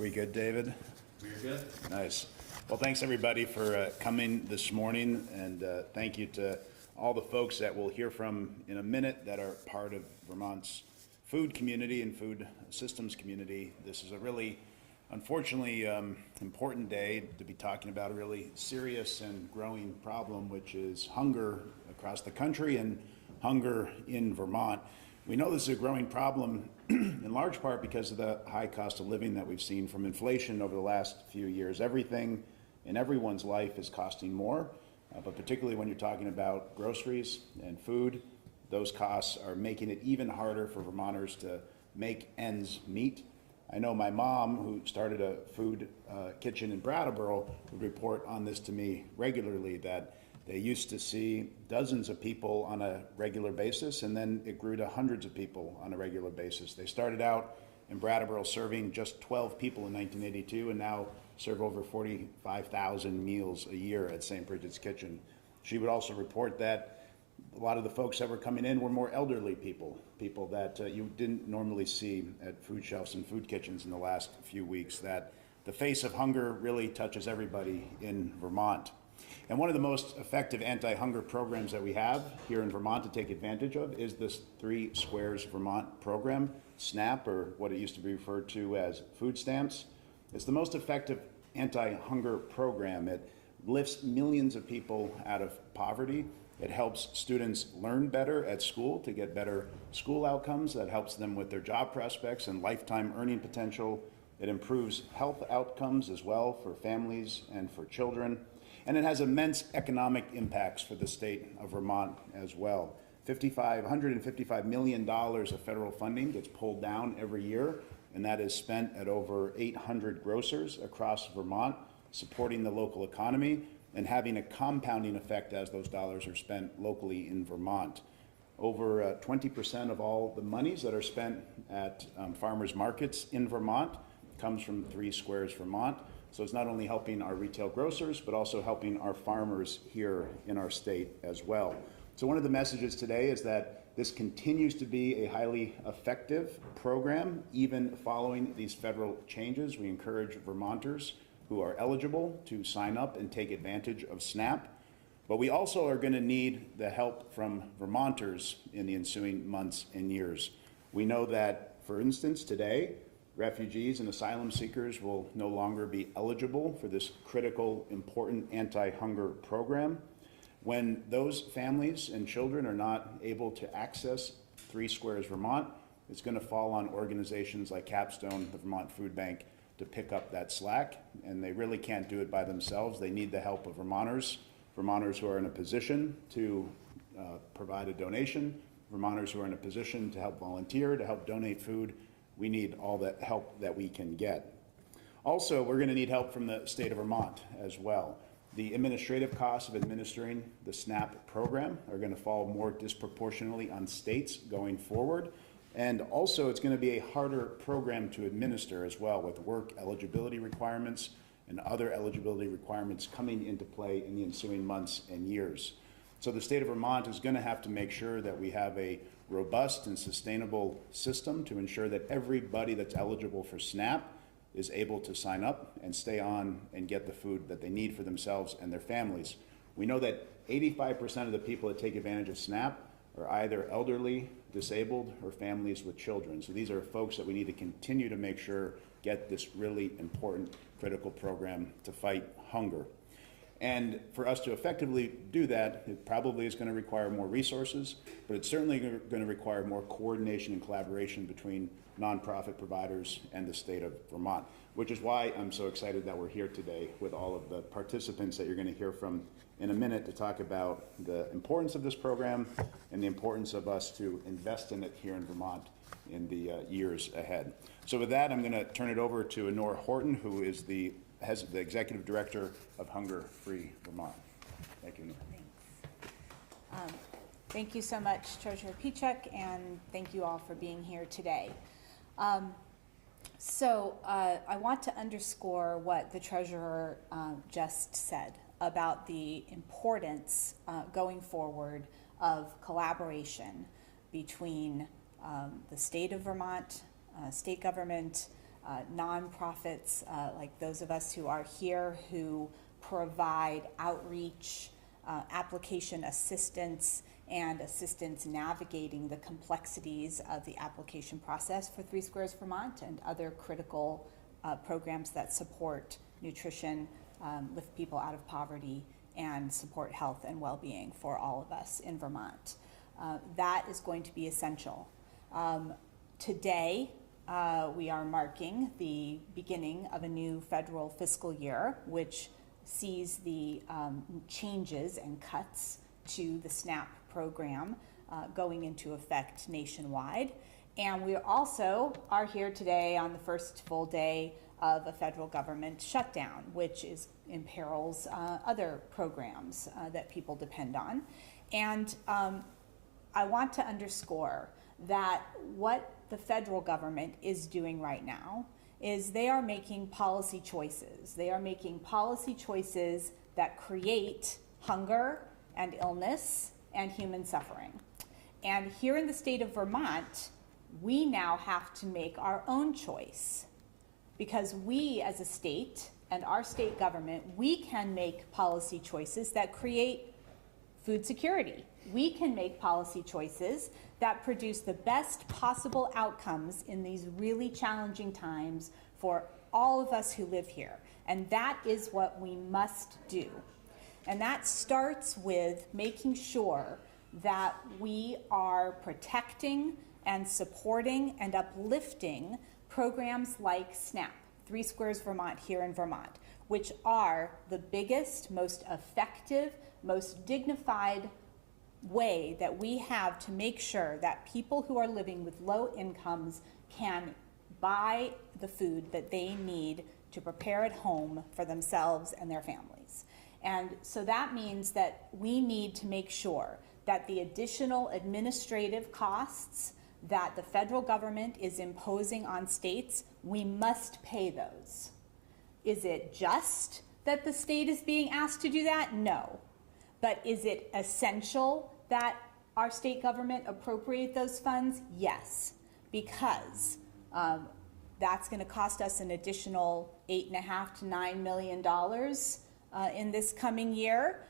Are we good, David? We're good. Nice. Well, thanks everybody for coming this morning, and thank you to all the folks that we'll hear from in a minute that are part of Vermont's food community and food systems community. This is a really, unfortunately, important day to be talking about a really serious and growing problem, which is hunger across the country and hunger in Vermont. We know this is a growing problem in large part because of the high cost of living that we've seen from inflation over the last few years. Everything in everyone's life is costing more, but particularly when you're talking about groceries and food, those costs are making it even harder for Vermonters to make ends meet. I know my mom, who started a food kitchen in Brattleboro, would report on this to me regularly, that they used to see dozens of people on a regular basis, and then it grew to hundreds of people on a regular basis. They started out in Brattleboro serving just 12 people in 1982, and now serve over 45,000 meals a year at St. Bridget's Kitchen. She would also report that a lot of the folks that were coming in were more elderly people, people that you didn't normally see at food shelves and food kitchens in the last few weeks, that the face of hunger really touches everybody in Vermont. And one of the most effective anti-hunger programs that we have here in Vermont to take advantage of is this 3 Squares Vermont program, SNAP, or what it used to be referred to as food stamps. It's the most effective anti-hunger program. It lifts millions of people out of poverty. It helps students learn better at school to get better school outcomes. That helps them with their job prospects and lifetime earning potential. It improves health outcomes as well for families and for children. And it has immense economic impacts for the state of Vermont as well. $155 million of federal funding gets pulled down every year, and that is spent at over 800 grocers across Vermont, supporting the local economy and having a compounding effect as those dollars are spent locally in Vermont. Over 20% of all the monies that are spent at farmers markets in Vermont comes from 3 Squares Vermont. So it's not only helping our retail grocers, but also helping our farmers here in our state as well. So one of the messages today is that this continues to be a highly effective program, even following these federal changes. We encourage Vermonters who are eligible to sign up and take advantage of SNAP. But we also are going to need the help from Vermonters in the ensuing months and years. We know that, for instance, today, refugees and asylum seekers will no longer be eligible for this critical, important anti-hunger program. When those families and children are not able to access 3 Squares Vermont, it's going to fall on organizations like Capstone, the Vermont Food Bank, to pick up that slack, and they really can't do it by themselves. They need the help of Vermonters who are in a position to provide a donation, Vermonters who are in a position to help volunteer, to help donate food. We need all that help that we can get. Also, we're going to need help from the state of Vermont as well. The administrative costs of administering the SNAP program are going to fall more disproportionately on states going forward. And also, it's going to be a harder program to administer as well, with work eligibility requirements and other eligibility requirements coming into play in the ensuing months and years. So the state of Vermont is going to have to make sure that we have a robust and sustainable system to ensure that everybody that's eligible for SNAP is able to sign up and stay on and get the food that they need for themselves and their families. We know that 85% of the people that take advantage of SNAP are either elderly, disabled, or families with children. So these are folks that we need to continue to make sure get this really important, critical program to fight hunger. And for us to effectively do that, it probably is going to require more resources, but it's certainly going to require more coordination and collaboration between nonprofit providers and the state of Vermont, which is why I'm so excited that we're here today with all of the participants that you're going to hear from in a minute to talk about the importance of this program and the importance of us to invest in it here in Vermont in the years ahead. So with that, I'm going to turn it over to Honora Horton, who is the Executive Director of Hunger Free Vermont. Thank you, Honora. Thanks. Thank you so much, Treasurer Pieciak, and thank you all for being here today. I want to underscore what the Treasurer just said about the importance going forward of collaboration between the state of Vermont, state government, nonprofits like those of us who are here who provide outreach, application assistance, and assistance navigating the complexities of the application process for Three Squares Vermont and other critical programs that support nutrition, lift people out of poverty, and support health and well-being for all of us in Vermont. That is going to be essential. Today, we are marking the beginning of a new federal fiscal year, which sees the changes and cuts to the SNAP program going into effect nationwide. And we also are here today on the first full day of a federal government shutdown, which imperils other programs that people depend on. And I want to underscore that what the federal government is doing right now is they are making policy choices. They are making policy choices that create hunger and illness and human suffering. And here in the state of Vermont, we now have to make our own choice, because we as a state and our state government, we can make policy choices that create food security. We can make policy choices that produce the best possible outcomes in these really challenging times for all of us who live here. And that is what we must do. And that starts with making sure that we are protecting and supporting and uplifting programs like SNAP, Three Squares Vermont here in Vermont, which are the biggest, most effective, most dignified way that we have to make sure that people who are living with low incomes can buy the food that they need to prepare at home for themselves and their families. And so that means that we need to make sure that the additional administrative costs that the federal government is imposing on states, we must pay those. Is it just that the state is being asked to do that? No. But is it essential that our state government appropriate those funds? Yes, because that's going to cost us an additional $8.5 to $9 million in this coming year.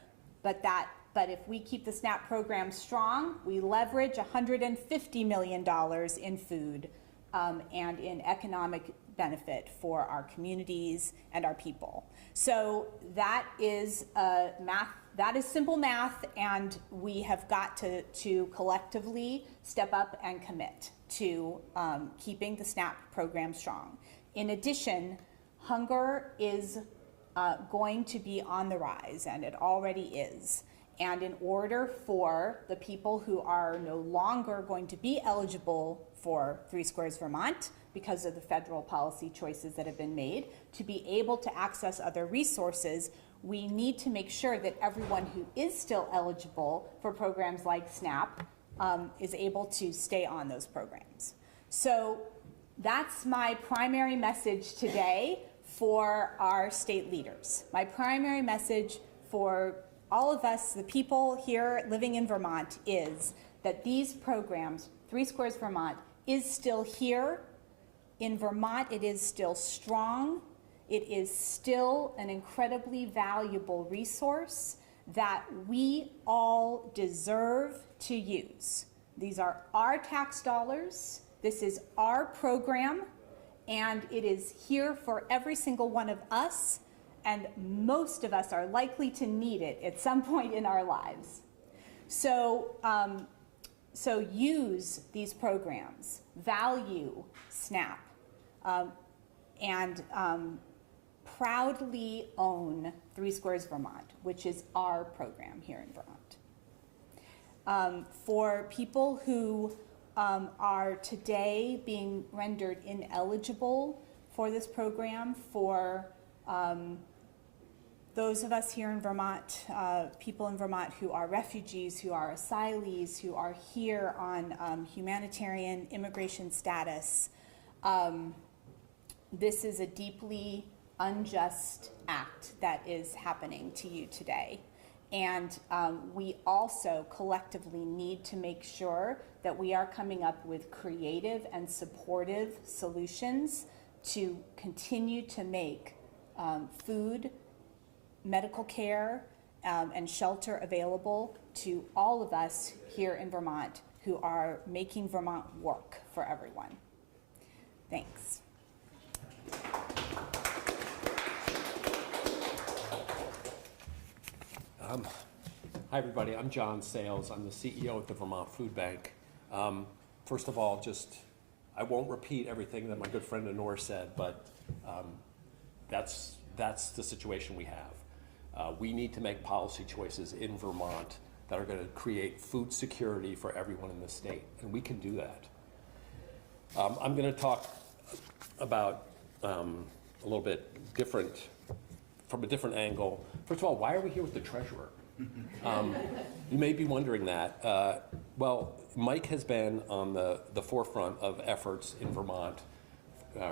But if we keep the SNAP program strong, we leverage $150 million in food and in economic benefit for our communities and our people. So that is math. That is simple math, and we have got to collectively step up and commit to keeping the SNAP program strong. In addition, hunger is going to be on the rise, and it already is. And in order for the people who are no longer going to be eligible for Three Squares Vermont because of the federal policy choices that have been made, to be able to access other resources, we need to make sure that everyone who is still eligible for programs like SNAP is able to stay on those programs. So that's my primary message today for our state leaders. My primary message for all of us, the people here living in Vermont, is that these programs, Three Squares Vermont, is still here. In Vermont, it is still strong. It is still an incredibly valuable resource that we all deserve to use. These are our tax dollars. This is our program, and it is here for every single one of us, and most of us are likely to need it at some point in our lives. So use these programs, value SNAP, and proudly own Three Squares Vermont, which is our program here in Vermont. For people who are today being rendered ineligible for this program, for those of us here in Vermont, people in Vermont who are refugees, who are asylees, who are here on humanitarian immigration status, this is a deeply unjust act that is happening to you today. And we also collectively need to make sure that we are coming up with creative and supportive solutions to continue to make food, medical care, and shelter available to all of us here in Vermont who are making Vermont work for everyone. Thanks. Hi, everybody. I'm John Sales. I'm the CEO at the Vermont Food Bank. First of all, I won't repeat everything that my good friend Honor said, but that's the situation we have. We need to make policy choices in Vermont that are going to create food security for everyone in the state, and we can do that. I'm going to talk about a little bit different, from a different angle. First of all, why are we here with the treasurer? You may be wondering that. Well, Mike has been on the forefront of efforts in Vermont,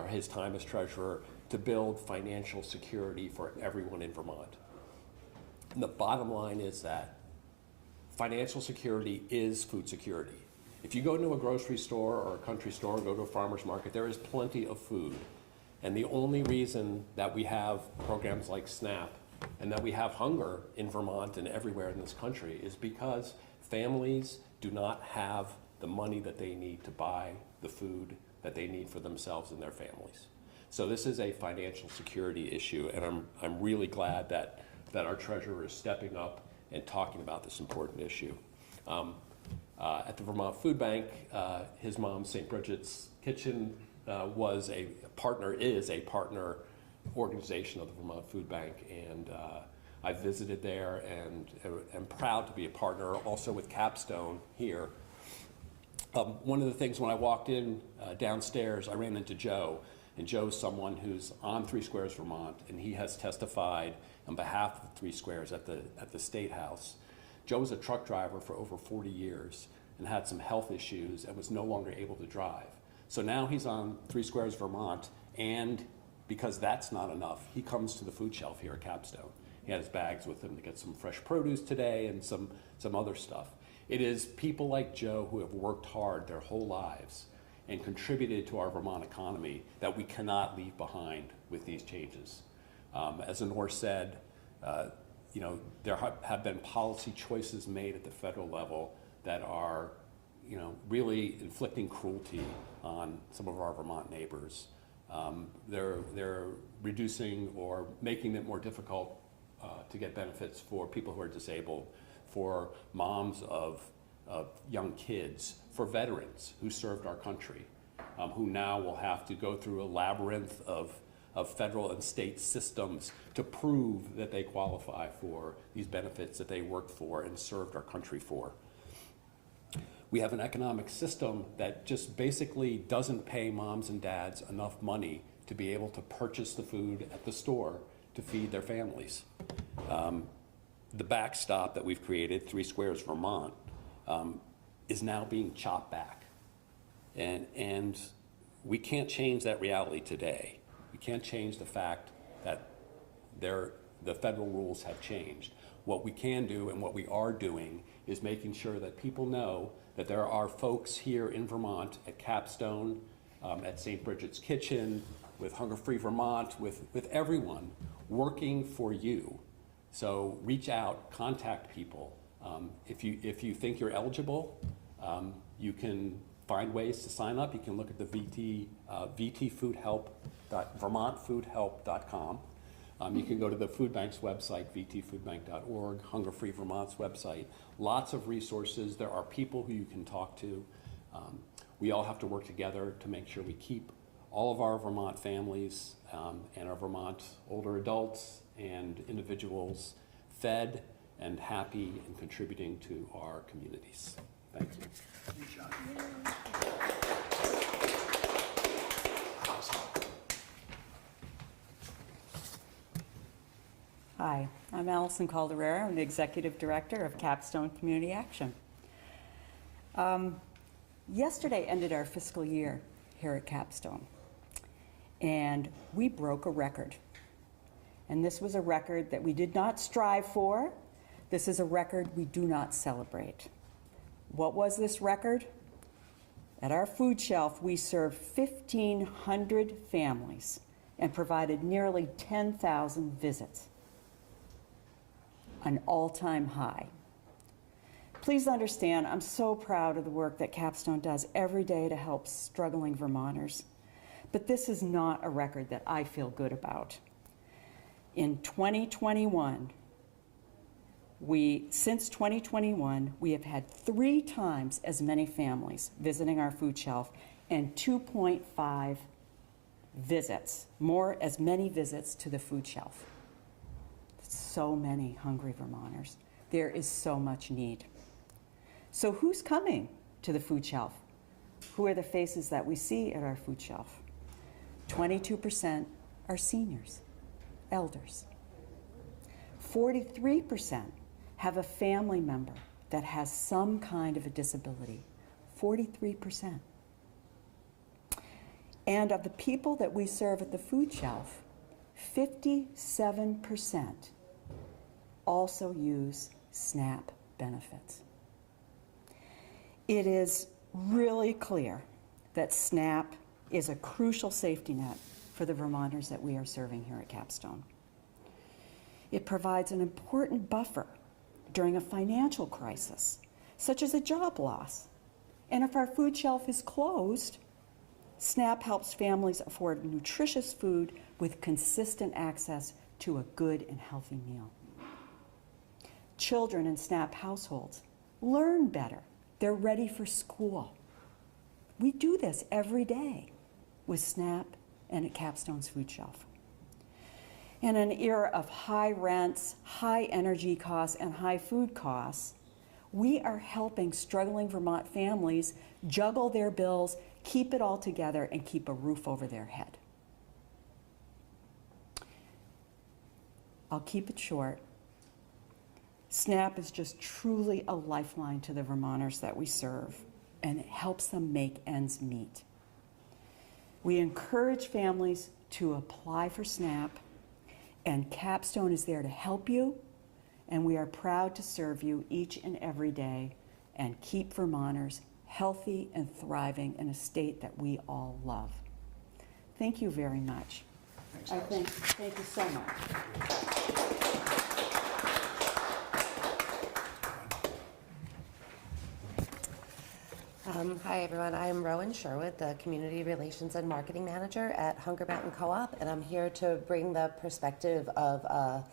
his time as treasurer, to build financial security for everyone in Vermont. And the bottom line is that financial security is food security. If you go into a grocery store or a country store or go to a farmer's market, there is plenty of food. And the only reason that we have programs like SNAP and that we have hunger in Vermont and everywhere in this country is because families do not have the money that they need to buy the food that they need for themselves and their families. So this is a financial security issue, and I'm really glad that our treasurer is stepping up and talking about this important issue. At the Vermont Food Bank, his mom, St. Bridget's Kitchen, is a partner organization of the Vermont Food Bank, and I visited there and am proud to be a partner also with Capstone here. One of the things when I walked in downstairs, I ran into Joe, and Joe's someone who's on Three Squares Vermont, and he has testified on behalf of Three Squares at the State House. Joe was a truck driver for over 40 years and had some health issues and was no longer able to drive. So now he's on Three Squares Vermont, and because that's not enough, he comes to the food shelf here at Capstone. He had his bags with him to get some fresh produce today and some other stuff. It is people like Joe who have worked hard their whole lives and contributed to our Vermont economy that we cannot leave behind with these changes. As Honor said, there have been policy choices made at the federal level that are, really inflicting cruelty on some of our Vermont neighbors. They're reducing or making it more difficult to get benefits for people who are disabled, for moms of young kids, for veterans who served our country, who now will have to go through a labyrinth of federal and state systems to prove that they qualify for these benefits that they worked for and served our country for. We have an economic system that just basically doesn't pay moms and dads enough money to be able to purchase the food at the store to feed their families. The backstop that we've created, Three Squares Vermont, is now being chopped back. And we can't change that reality today. We can't change the fact that the federal rules have changed. What we can do and what we are doing is making sure that people know that there are folks here in Vermont at Capstone, at St. Bridget's Kitchen, with Hunger Free Vermont, with everyone working for you. So reach out, contact people. If you think you're eligible, you can find ways to sign up. You can look at the vermontfoodhelp.com. You can go to the Food Bank's website, vtfoodbank.org, Hunger Free Vermont's website. Lots of resources. There are people who you can talk to. We all have to work together to make sure we keep all of our Vermont families and our Vermont older adults and individuals fed and happy and contributing to our communities. Thank you. Hi, I'm Allison Calderera. I'm the Executive Director of Capstone Community Action. Yesterday ended our fiscal year here at Capstone, and we broke a record. And this was a record that we did not strive for. This is a record we do not celebrate. What was this record? At our food shelf, we served 1,500 families and provided nearly 10,000 visits, an all-time high. Please understand, I'm so proud of the work that Capstone does every day to help struggling Vermonters. But this is not a record that I feel good about. In 2021, since 2021, we have had 3 times as many families visiting our food shelf and 2.5 visits, as many visits to the food shelf. So many hungry Vermonters. There is so much need. So who's coming to the food shelf? Who are the faces that we see at our food shelf? 22% are seniors, elders. 43% have a family member that has some kind of a disability. 43%. And of the people that we serve at the food shelf, 57% also use SNAP benefits. It is really clear that SNAP is a crucial safety net for the Vermonters that we are serving here at Capstone. It provides an important buffer during a financial crisis, such as a job loss. And if our food shelf is closed, SNAP helps families afford nutritious food with consistent access to a good and healthy meal. Children in SNAP households learn better. They're ready for school. We do this every day with SNAP and at Capstone's food shelf. In an era of high rents, high energy costs, and high food costs, we are helping struggling Vermont families juggle their bills, keep it all together, and keep a roof over their head. I'll keep it short. SNAP is just truly a lifeline to the Vermonters that we serve, and it helps them make ends meet. We encourage families to apply for SNAP, and Capstone is there to help you, and we are proud to serve you each and every day and keep Vermonters healthy and thriving in a state that we all love. Thank you very much. Thanks, Thank you so much. Hi, everyone. I'm Rowan Sherwood, the Community Relations and Marketing Manager at Hunger Mountain Co-op, and I'm here to bring the perspective of a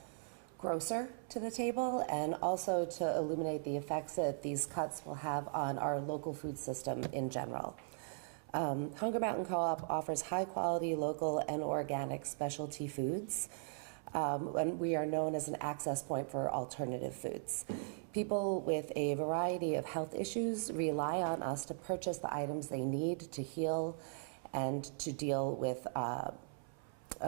grocer to the table and also to illuminate the effects that these cuts will have on our local food system in general. Hunger Mountain Co-op offers high-quality, local, and organic specialty foods, and we are known as an access point for alternative foods. People with a variety of health issues rely on us to purchase the items they need to heal and to deal with a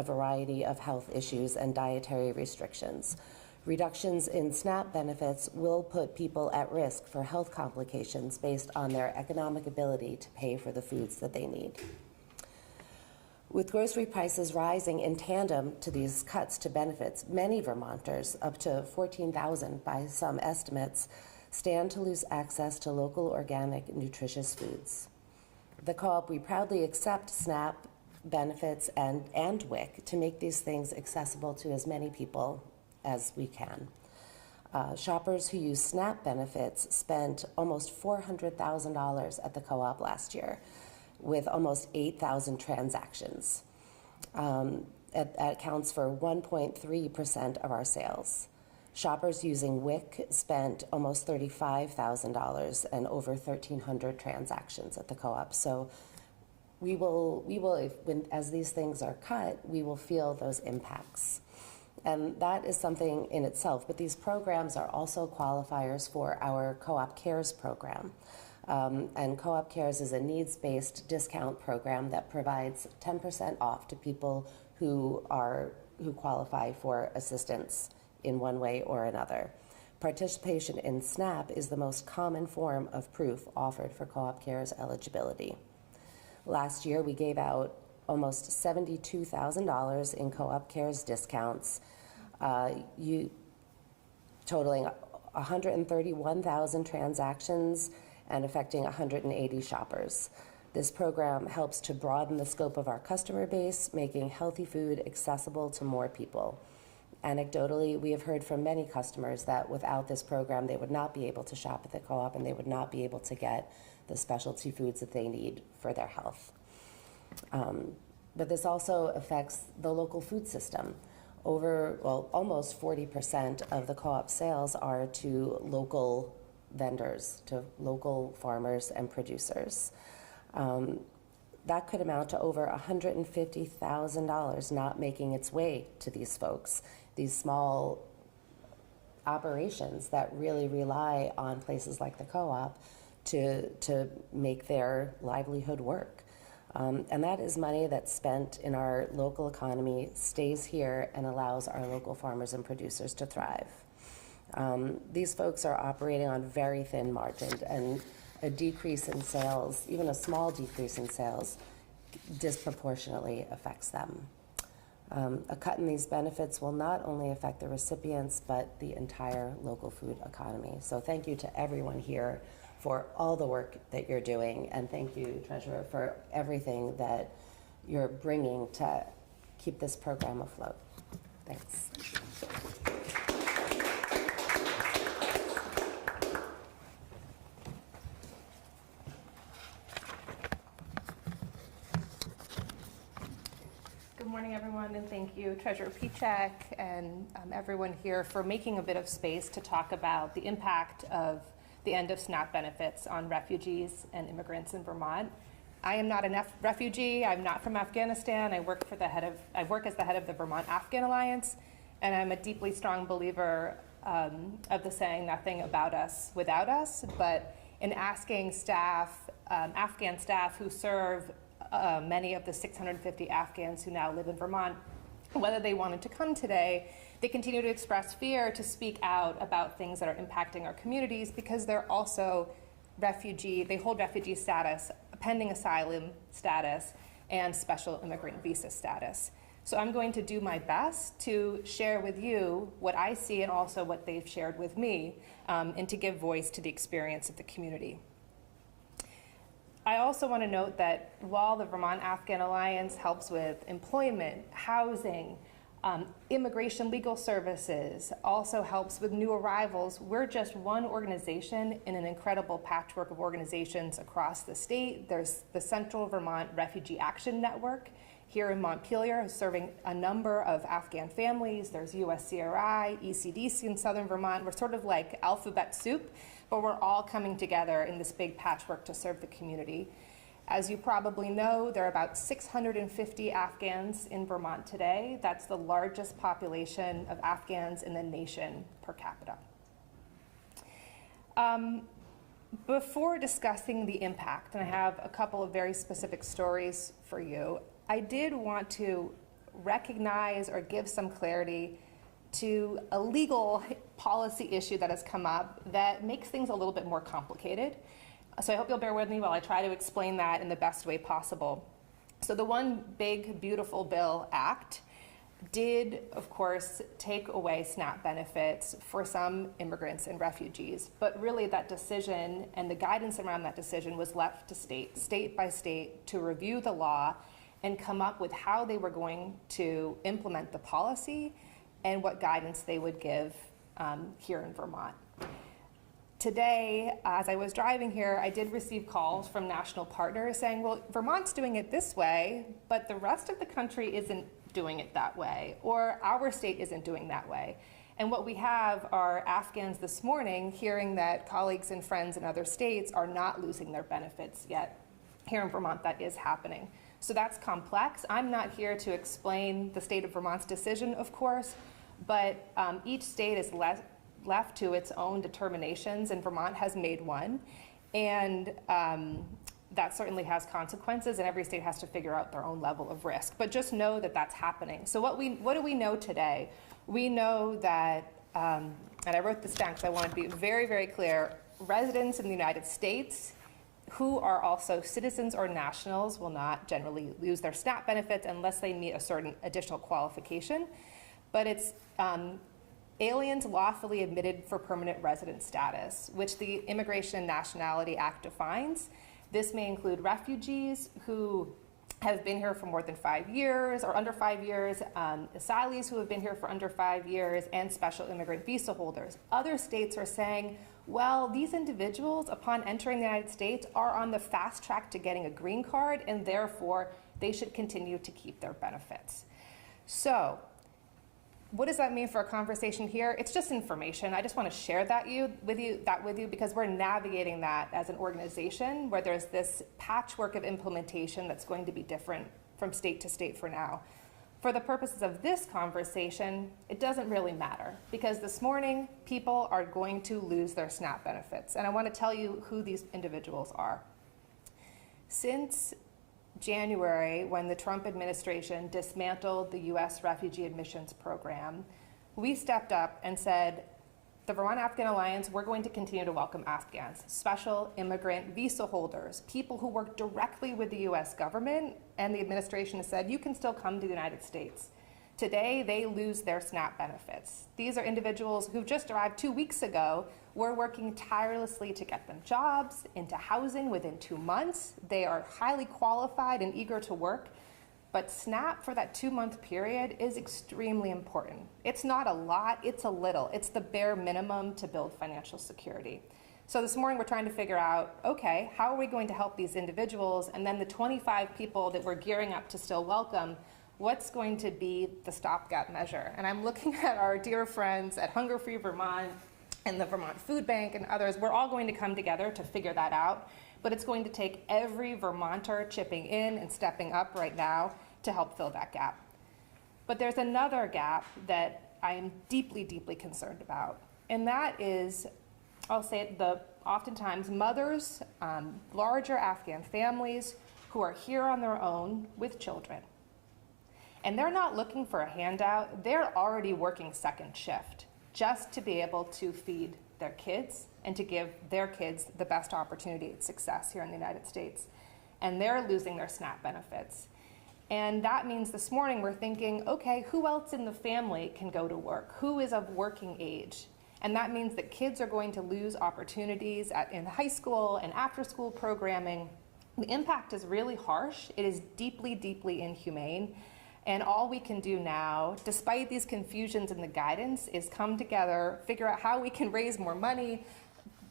variety of health issues and dietary restrictions. Reductions in SNAP benefits will put people at risk for health complications based on their economic ability to pay for the foods that they need. With grocery prices rising in tandem to these cuts to benefits, many Vermonters, up to 14,000 by some estimates, stand to lose access to local, organic, nutritious foods. The co-op, we proudly accept SNAP benefits and WIC to make these things accessible to as many people as we can. Shoppers who use SNAP benefits spent almost $400,000 at the co-op last year, with almost 8,000 transactions. That accounts for 1.3% of our sales. Shoppers using WIC spent almost $35,000 and over 1,300 transactions at the co-op. So we will, as these things are cut, we will feel those impacts. And that is something in itself, but these programs are also qualifiers for our Co-op Cares program. And Co-op Cares is a needs-based discount program that provides 10% off to people who qualify for assistance in one way or another. Participation in SNAP is the most common form of proof offered for Co-op Cares eligibility. Last year, we gave out almost $72,000 in Co-op Cares discounts, totaling 131,000 transactions and affecting 180 shoppers. This program helps to broaden the scope of our customer base, making healthy food accessible to more people. Anecdotally, we have heard from many customers that without this program, they would not be able to shop at the co-op and they would not be able to get the specialty foods that they need for their health. But this also affects the local food system. Almost 40% of the co-op sales are to local vendors, to local farmers and producers. That could amount to over $150,000 not making its way to these folks, these small operations that really rely on places like the co-op to make their livelihood work. And that is money that's spent in our local economy, stays here, and allows our local farmers and producers to thrive. These folks are operating on very thin margins, and a decrease in sales, even a small decrease in sales, disproportionately affects them. A cut in these benefits will not only affect the recipients, but the entire local food economy. So thank you to everyone here for all the work that you're doing, and thank you, Treasurer, for everything that you're bringing to keep this program afloat. Thanks. Good morning, everyone, and thank you, Treasurer Pieciak, and everyone here for making a bit of space to talk about the impact of the end of SNAP benefits on refugees and immigrants in Vermont. I am not a refugee. I'm not from Afghanistan. I work as the head of the Vermont Afghan Alliance, and I'm a deeply strong believer of the saying, "Nothing about us without us." But in asking staff, Afghan staff who serve many of the 650 Afghans who now live in Vermont, whether they wanted to come today, they continue to express fear to speak out about things that are impacting our communities because they're also they hold refugee status, pending asylum status, and special immigrant visa status. So I'm going to do my best to share with you what I see and also what they've shared with me, and to give voice to the experience of the community. I also want to note that while the Vermont Afghan Alliance helps with employment, housing, immigration legal services, also helps with new arrivals, we're just one organization in an incredible patchwork of organizations across the state. There's the Central Vermont Refugee Action Network here in Montpelier, who's serving a number of Afghan families. There's USCRI, ECDC in Southern Vermont. We're sort of like alphabet soup, but we're all coming together in this big patchwork to serve the community. As you probably know, there are about 650 Afghans in Vermont today. That's the largest population of Afghans in the nation per capita. Before discussing the impact, and I have a couple of very specific stories for you, I did want to recognize or give some clarity to a legal policy issue that has come up that makes things a little bit more complicated. So I hope you'll bear with me while I try to explain that in the best way possible. So the One Big Beautiful Bill Act did, of course, take away SNAP benefits for some immigrants and refugees, but really that decision and the guidance around that decision was left to state by state, to review the law and come up with how they were going to implement the policy and what guidance they would give here in Vermont. Today, as I was driving here, I did receive calls from national partners saying, well, Vermont's doing it this way, but the rest of the country isn't doing it that way, or our state isn't doing that way. And what we have are Afghans this morning hearing that colleagues and friends in other states are not losing their benefits yet. Here in Vermont, that is happening. So that's complex. I'm not here to explain the state of Vermont's decision, of course, but each state is left to its own determinations, and Vermont has made one. And that certainly has consequences, and every state has to figure out their own level of risk. But just know that that's happening. So what do we know today? We know that, and I wrote this down because I want to be very, very clear, residents in the United States who are also citizens or nationals will not generally lose their SNAP benefits unless they meet a certain additional qualification. But it's aliens lawfully admitted for permanent resident status, which the Immigration and Nationality Act defines. This may include refugees who have been here for more than 5 years or under 5 years, asylees who have been here for under 5 years, and special immigrant visa holders. Other states are saying, well, these individuals, upon entering the United States, are on the fast track to getting a green card, and therefore they should continue to keep their benefits. So, what does that mean for a conversation here? It's just information. I just want to share that with you because we're navigating that as an organization where there's this patchwork of implementation that's going to be different from state to state for now. For the purposes of this conversation, it doesn't really matter because this morning people are going to lose their SNAP benefits. And I want to tell you who these individuals are. Since January, when the Trump administration dismantled the U.S. refugee admissions program, we stepped up and said, the Vermont Afghan Alliance, we're going to continue to welcome Afghans, special immigrant visa holders, people who work directly with the U.S. government, and the administration has said, you can still come to the United States. Today, they lose their SNAP benefits. These are individuals who just arrived 2 weeks ago. We're working tirelessly to get them jobs, into housing within 2 months. They are highly qualified and eager to work, but SNAP for that 2-month period is extremely important. It's not a lot, it's a little. It's the bare minimum to build financial security. So this morning we're trying to figure out, okay, how are we going to help these individuals? And then the 25 people that we're gearing up to still welcome, what's going to be the stopgap measure? And I'm looking at our dear friends at Hunger Free Vermont and the Vermont Food Bank and others. We're all going to come together to figure that out, but it's going to take every Vermonter chipping in and stepping up right now to help fill that gap. But there's another gap that I am deeply, deeply concerned about, and that is, I'll say it, oftentimes mothers, larger Afghan families who are here on their own with children. And they're not looking for a handout, they're already working second shift just to be able to feed their kids and to give their kids the best opportunity at success here in the United States. And they're losing their SNAP benefits. And that means this morning we're thinking, okay, who else in the family can go to work? Who is of working age? And that means that kids are going to lose opportunities in high school and after school programming. The impact is really harsh. It is deeply, deeply inhumane. And all we can do now, despite these confusions in the guidance, is come together, figure out how we can raise more money,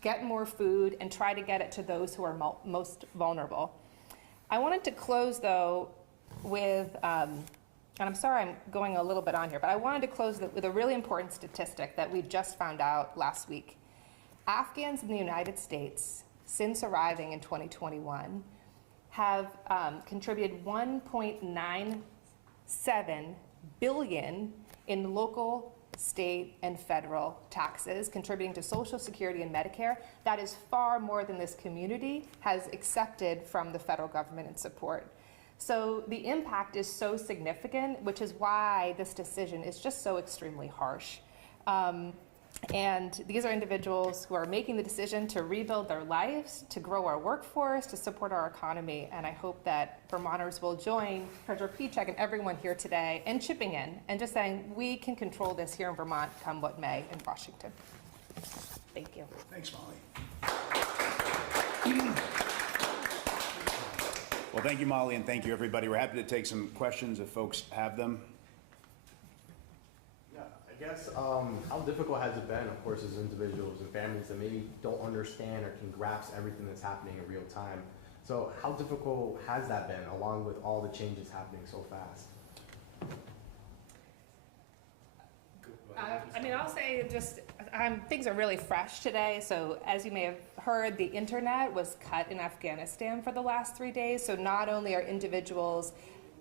get more food, and try to get it to those who are most vulnerable. I wanted to close, though, with, and I'm sorry I'm going a little bit on here, but I wanted to close with a really important statistic that we just found out last week. Afghans in the United States, since arriving in 2021, have contributed $1.97 billion in local, state, and federal taxes, contributing to Social Security and Medicare. That is far more than this community has accepted from the federal government in support. So the impact is so significant, which is why this decision is just so extremely harsh. And these are individuals who are making the decision to rebuild their lives, to grow our workforce, to support our economy. And I hope that Vermonters will join Treasurer Pieciak and everyone here today in chipping in and just saying we can control this here in Vermont come what may in Washington. Thank you. Thanks, Molly. Well, thank you, Molly, and thank you, everybody. We're happy to take some questions if folks have them. Yeah, I guess how difficult has it been, of course, as individuals and families that maybe don't understand or can grasp everything that's happening in real time. So how difficult has that been, along with all the changes happening so fast? I mean, I'll say just, things are really fresh today. So as you may have heard, the internet was cut in Afghanistan for the last 3 days. So not only are individuals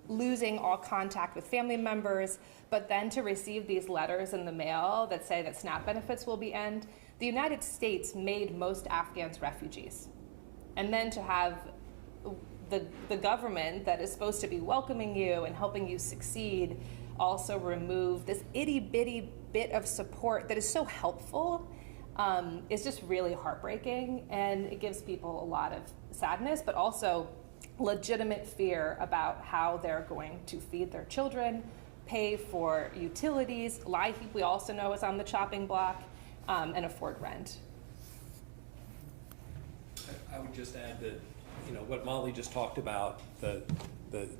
losing all contact with family members, but then to receive these letters in the mail that say that SNAP benefits will be ended. The United States made most Afghans refugees. And then to have the government that is supposed to be welcoming you and helping you succeed also remove this itty-bitty bit of support that is so helpful is just really heartbreaking, and it gives people a lot of sadness, but also legitimate fear about how they're going to feed their children, pay for utilities, LIHEAP we also know is on the chopping block, and afford rent. I would just add that, what Molly just talked about, the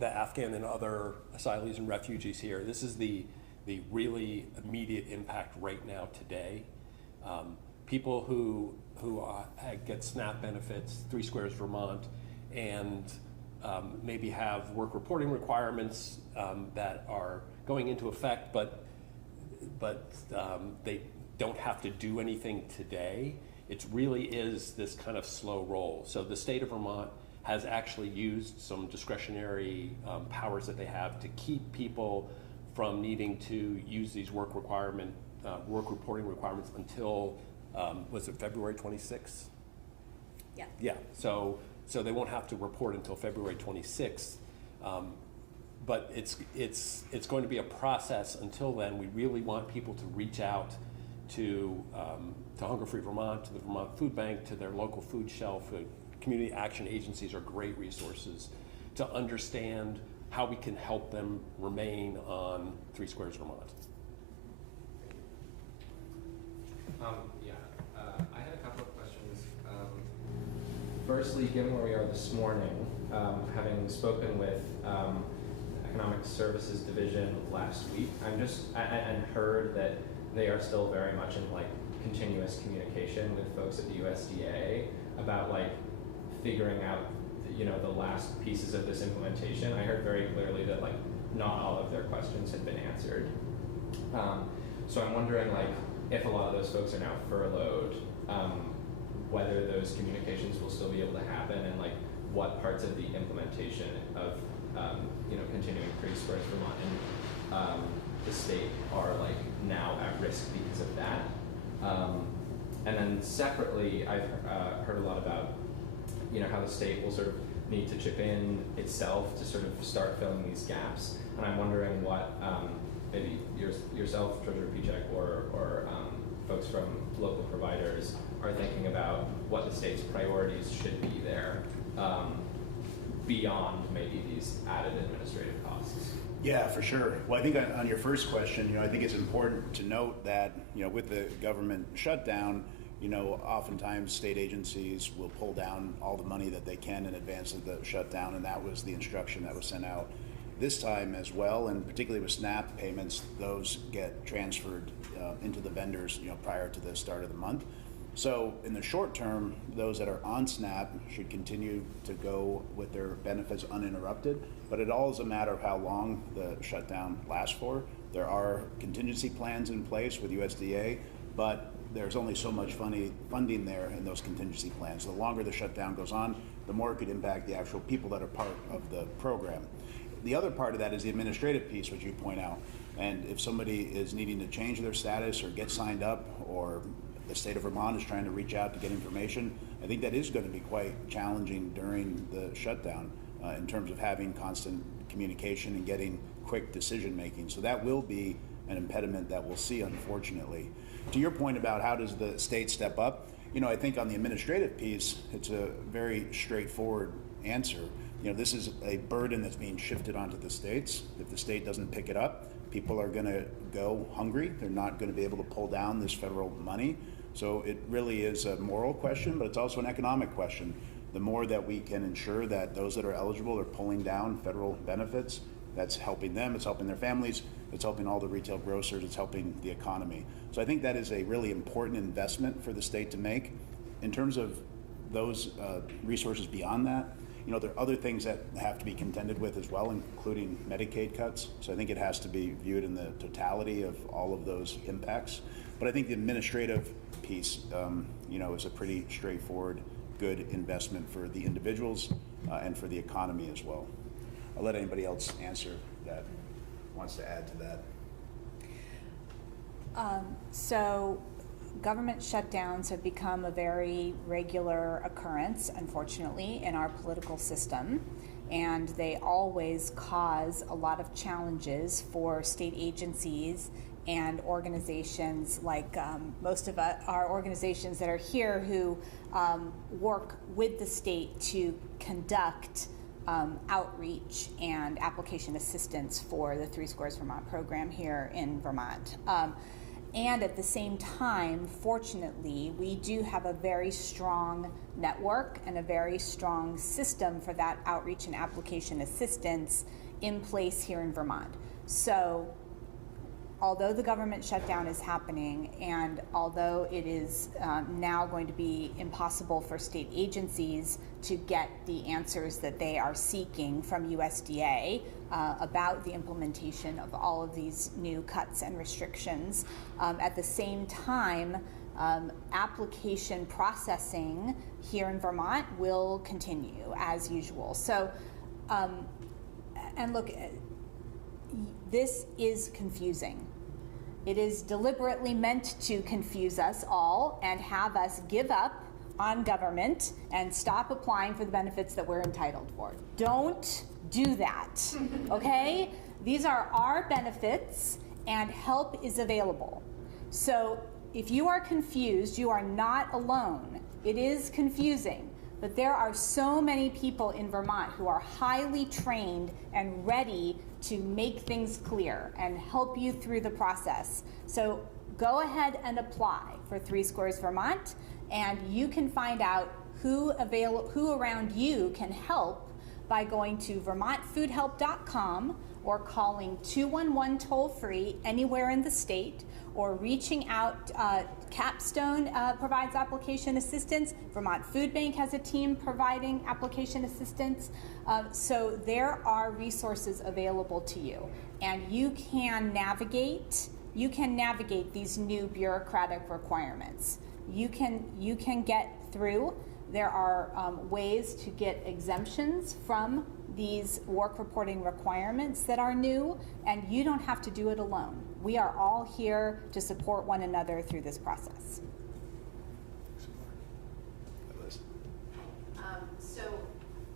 Afghan and other asylees and refugees here, this is the really immediate impact right now today. People who get SNAP benefits, Three Squares Vermont, and maybe have work reporting requirements that are going into effect, but they don't have to do anything today. It really is this kind of slow roll. So the state of Vermont has actually used some discretionary powers that they have to keep people from needing to use these work reporting requirements until, was it February 26th? Yeah. Yeah, so they won't have to report until February 26th. But it's going to be a process until then. We really want people to reach out to Hunger Free Vermont, to the Vermont Food Bank, to their local food shelf. Community action agencies are great resources to understand how we can help them remain on Three Squares Vermont. I had a couple of questions. Firstly, given where we are this morning, having spoken with Economic Services Division last week, and heard that they are still very much in continuous communication with folks at the USDA about figuring out the last pieces of this implementation. I heard very clearly that not all of their questions had been answered. So I'm wondering if a lot of those folks are now furloughed, whether those communications will still be able to happen, and what parts of the implementation of continuing Three Squares Vermont and the state are now at risk because of that. And then separately, I've heard a lot about how the state will sort of need to chip in itself to sort of start filling these gaps. And I'm wondering what maybe yourself, Treasurer Pieciak, or folks from local providers are thinking about what the state's priorities should be there, beyond maybe these added administrative costs. Yeah, for sure. Well, I think on your first question, I think it's important to note that, with the government shutdown, oftentimes state agencies will pull down all the money that they can in advance of the shutdown, and that was the instruction that was sent out this time as well. And particularly with SNAP payments, those get transferred into the vendors, prior to the start of the month. So in the short term, those that are on SNAP should continue to go with their benefits uninterrupted, but it all is a matter of how long the shutdown lasts for. There are contingency plans in place with USDA, but there's only so much funding there in those contingency plans. The longer the shutdown goes on, the more it could impact the actual people that are part of the program. The other part of that is the administrative piece, which you point out. And if somebody is needing to change their status or get signed up, or the state of Vermont is trying to reach out to get information, I think that is going to be quite challenging during the shutdown in terms of having constant communication and getting quick decision making. So that will be an impediment that we'll see, unfortunately. To your point about how does the state step up, I think on the administrative piece, it's a very straightforward answer. This is a burden that's being shifted onto the states. If the state doesn't pick it up, people are going to go hungry. They're not going to be able to pull down this federal money. So it really is a moral question, but it's also an economic question. The more that we can ensure that those that are eligible are pulling down federal benefits, that's helping them, it's helping their families, it's helping all the retail grocers, it's helping the economy. So I think that is a really important investment for the state to make. In terms of those resources beyond that, there are other things that have to be contended with as well, including Medicaid cuts. So I think it has to be viewed in the totality of all of those impacts. But I think the administrative piece, is a pretty straightforward, good investment for the individuals and for the economy as well. I'll let anybody else answer that, wants to add to that. So government shutdowns have become a very regular occurrence, unfortunately, in our political system, and they always cause a lot of challenges for state agencies and organizations like most of our organizations that are here who work with the state to conduct outreach and application assistance for the Three Squares Vermont program here in Vermont. And at the same time, fortunately, we do have a very strong network and a very strong system for that outreach and application assistance in place here in Vermont. So although the government shutdown is happening, and although it is now going to be impossible for state agencies to get the answers that they are seeking from USDA about the implementation of all of these new cuts and restrictions, at the same time, application processing here in Vermont will continue as usual. So, and look, this is confusing. It is deliberately meant to confuse us all and have us give up on government and stop applying for the benefits that we're entitled for. Don't do that, okay? These are our benefits and help is available. So if you are confused, you are not alone. It is confusing, but there are so many people in Vermont who are highly trained and ready to make things clear and help you through the process. So go ahead and apply for Three Squares Vermont, and you can find out who around you can help by going to vermontfoodhelp.com or calling 211 toll-free anywhere in the state, or reaching out. Capstone provides application assistance. Vermont Food Bank has a team providing application assistance. So there are resources available to you, and you can navigate these new bureaucratic requirements. You can get through. There are ways to get exemptions from these work reporting requirements that are new, and you don't have to do it alone. We are all here to support one another through this process. So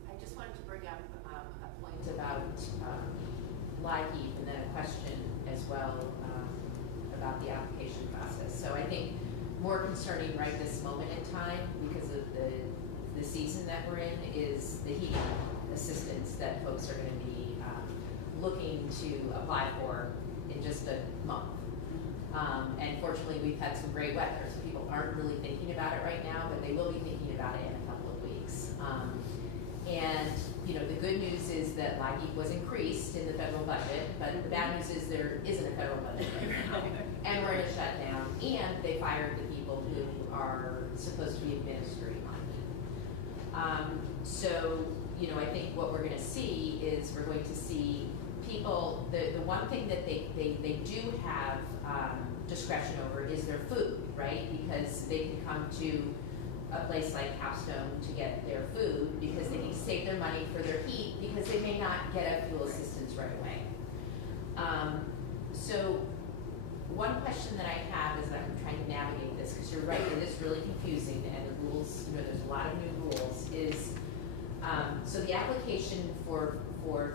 I just wanted to bring up a point about LIHEAP, and then a question as well about the application process. So I think more concerning right this moment in time, because of the season that we're in, is the heat assistance that folks are going to be looking to apply for in just a month. And fortunately, we've had some great weather, so people aren't really thinking about it right now, but they will be thinking about it in a couple of weeks. And you know, the good news is that LIHEAP was increased in the federal budget, but the bad news is there isn't a federal budget right now, and we're in a shutdown, and they fired the people who are supposed to be administering LIHEAP. So, you know, I think what we're going to see is we're going to see people, the one thing that they do have discretion over is their food, right? Because they can come to a place like Capstone to get their food because they can save their money for their heat because they may not get a fuel assistance right away. So one question that I have is that I'm trying to navigate this, because you're right, it is really confusing, and the rules, you know, there's a lot of new rules, is so the application for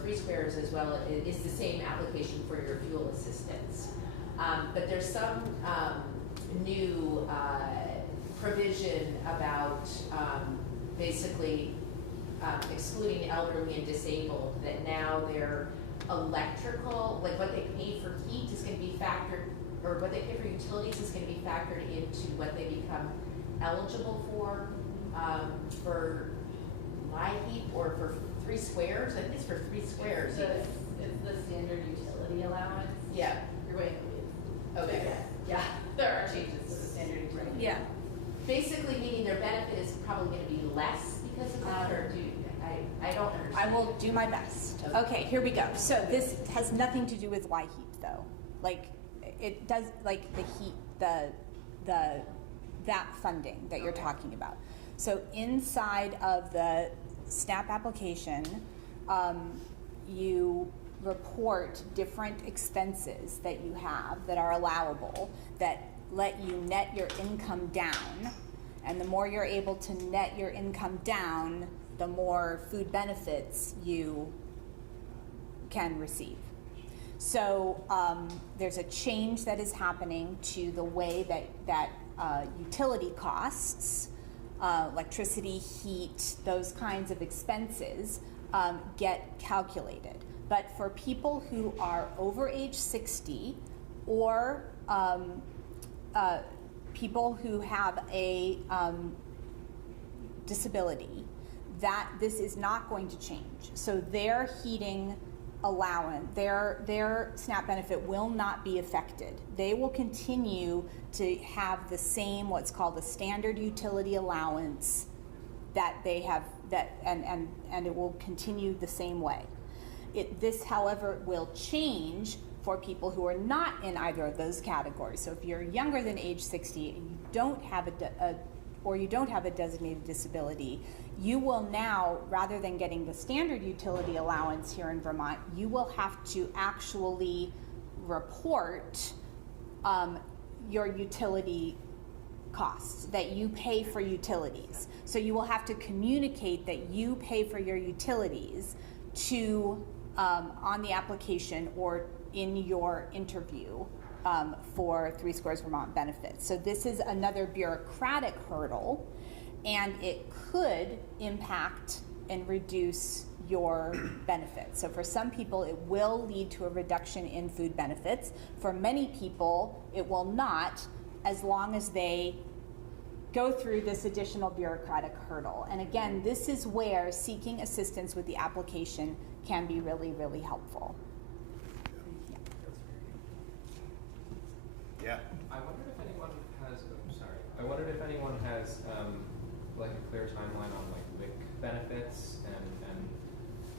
Three Squares as well is the same application for your fuel assistance. But there's some new provision about basically excluding elderly and disabled, that now their electrical, like what they pay for heat is going to be factored, or what they pay for utilities is going to be factored into what they become eligible for LIHEAP or for Three Squares. I think it's for Three Squares. It's the standard utility allowance. Yeah. You're going to lose. Okay. Yeah. There are changes to the standard utility. Yeah. Basically meaning their benefit is probably going to be less because of that, or do I don't understand. I will do my best. Okay, here we go. So this has nothing to do with LIHEAP though. Like it does, like the heat, that funding that you're talking about. So inside of the SNAP application, you report different expenses that you have that are allowable, that let you net your income down, and the more you're able to net your income down, the more food benefits you can receive. So there's a change that is happening to the way that utility costs, electricity, heat, those kinds of expenses get calculated. But for people who are over age 60 or people who have a disability, that this is not going to change. So their heating allowance, their SNAP benefit will not be affected. They will continue to have the same, what's called a standard utility allowance that they have, and it will continue the same way. This, however, will change for people who are not in either of those categories. So if you're younger than age 60 and you don't have a designated disability, you will now, rather than getting the standard utility allowance here in Vermont, you will have to actually report your utility costs that you pay for utilities. So you will have to communicate that you pay for your utilities to on the application or in your interview for 3 Squares Vermont benefits. So this is another bureaucratic hurdle, and it could impact and reduce your benefits. So for some people, it will lead to a reduction in food benefits. For many people, it will not, as long as they go through this additional bureaucratic hurdle. And again, this is where seeking assistance with the application can be really, really helpful. Yeah. I wondered if anyone has, I wondered if anyone has like a clear timeline on like WIC benefits and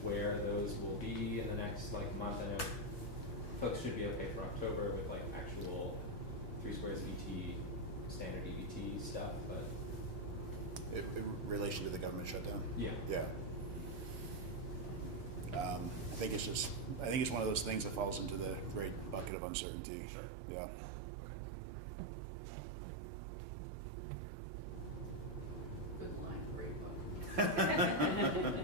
where those will be in the next like month. I know folks should be okay for October with like actual 3 Squares VT, standard EBT stuff, but. In relation to the government shutdown? Yeah. Yeah. I think it's one of those things that falls into the great bucket of uncertainty. Sure. Yeah. Good line, great book.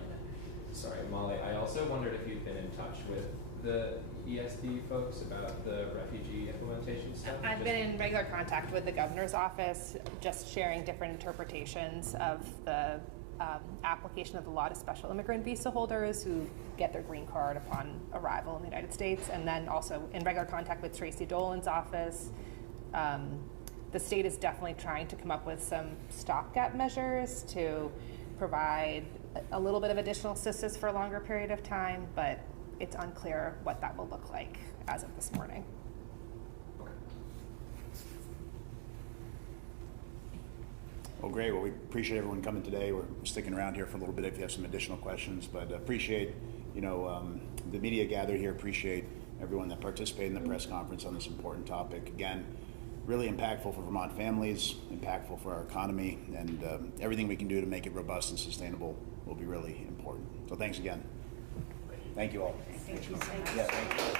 Sorry, Molly, I also wondered if you'd been in touch with the ESD folks about the refugee implementation stuff? I've been in regular contact with the governor's office, just sharing different interpretations of the application of the law to special immigrant visa holders who get their green card upon arrival in the United States, and then also in regular contact with Tracy Dolan's office. The state is definitely trying to come up with some stopgap measures to provide a little bit of additional assistance for a longer period of time, but it's unclear what that will look like as of this morning. Well, great. Well, we appreciate everyone coming today. We're sticking around here for a little bit if you have some additional questions, but appreciate, the media gathered here. Appreciate everyone that participated in the press conference on this important topic. Again, really impactful for Vermont families, impactful for our economy, and everything we can do to make it robust and sustainable will be really important. So thanks again. Thank you all. Thank you so much. Yeah, thank you.